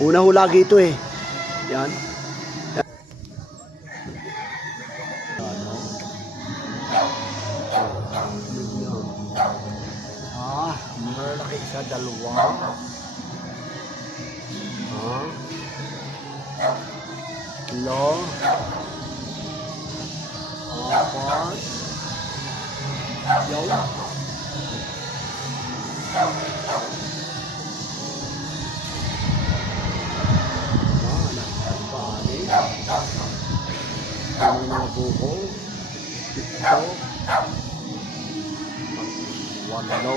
Una ho lagi ito eh. Yan. Malaki isa, dalawa. Lo. Apat. Yaw. Ang mga buko. Ito. Walo.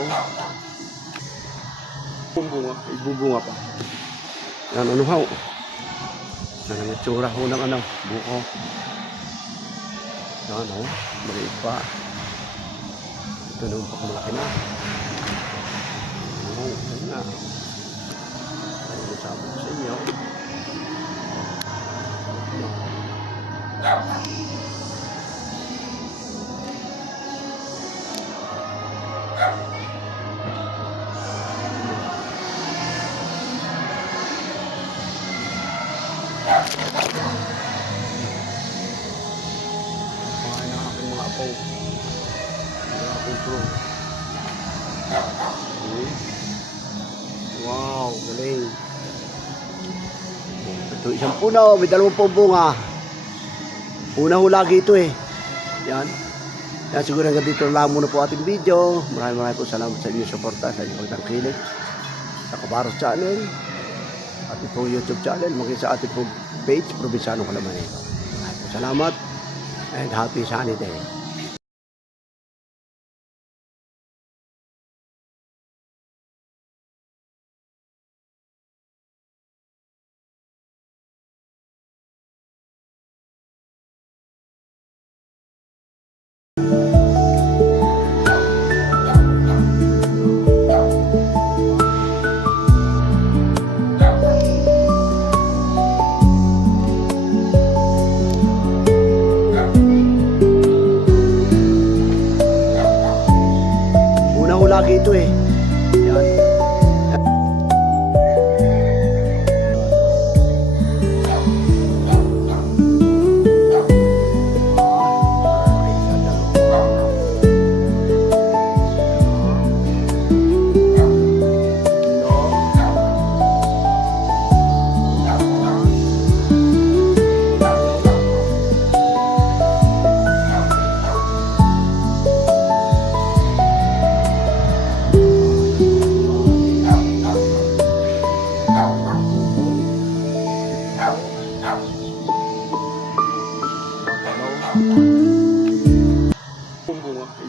Ibubunga pa. Yan, ano ho? Yan ang itsura ho ng ano, buko. Yan ho, maliit pa. Ito naman pa malaki na. Ano, yan na. Ay, sabi ko sa inyo. Pangalan ng aking mga apo. Mga apo pro. Wow, galing. Ito isang puno, may 20 bunga. Una ho lagi ito eh. Yan. Yan, siguro hanggang dito lang muna po ating video. Maraming po salamat sa inyong suporta, sa inyong pagtangkilik sa Kabaros Channel, ating pong YouTube channel, maging sa ating pong page, Probinsyano Kalamanin. Salamat and happy sunny day. Una ho lagi ito eh. Yan.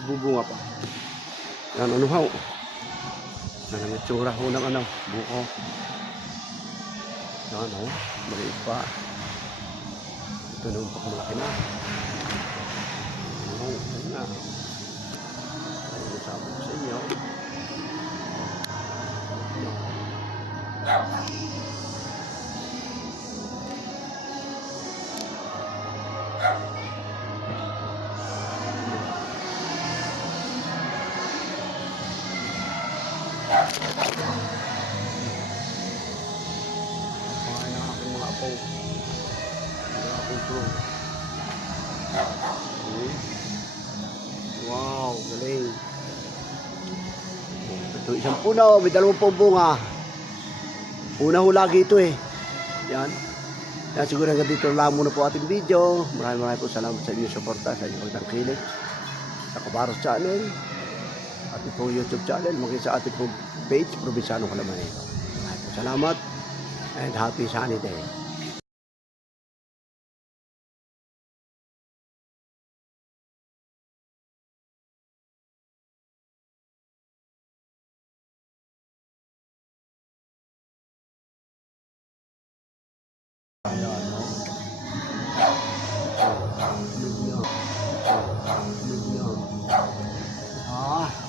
Ibubunga pa. Yan, ano ho? Yan ang itsura ho ng ano, buko. Yan ho, maliit pa. Ito naman pa malaki na. Ano, yan na. Ay, sabi ko sa inyo. Pangalan ng aking mga apo. Mga apo pro. Wow, galing. Ito isang puno, may 20 bunga. Una ho lagi ito eh. Yan. Yan, siguro hanggang dito lang muna po ating video. Maraming po salamat sa inyong suporta, sa inyong pagtangkilik sa Kabaros Channel, ating pong YouTube channel, maging sa ating pong page, Probinsyano Kalamanin. Salamat and happy sunny day.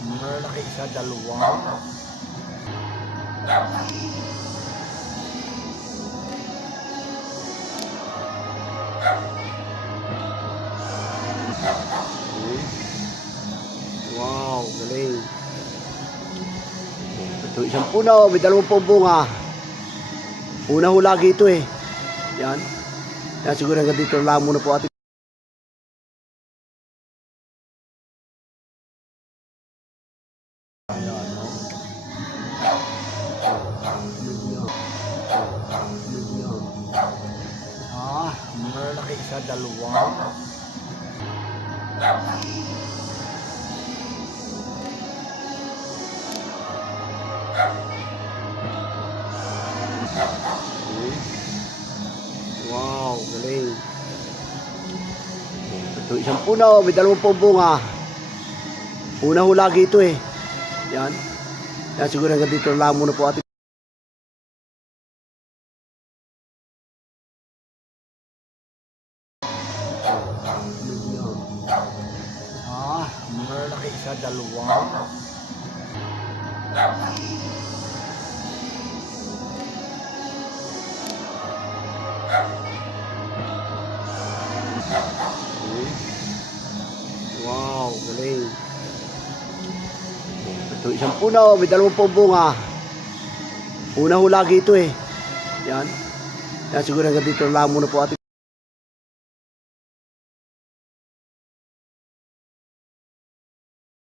Malaki isa, dalawa. Wow, galing. Ito isang puno, may 20 bunga. Una ho lagi ito eh. Yan. Yan siguro hanggang dito lang muna po ating. Ayan, no? Malaki isa, dalawa. Wow, galing. Ito isang puno, may 20 bunga. Una ho lagi ito eh. Yan. Yan siguro hanggang dito lang muna po ating. Malaki isa, dalawa. Wow, galing. Ito isang puno, may 20 bunga. Una ho lagi ito eh. Yan. Yan siguro hanggang dito lang muna po ating.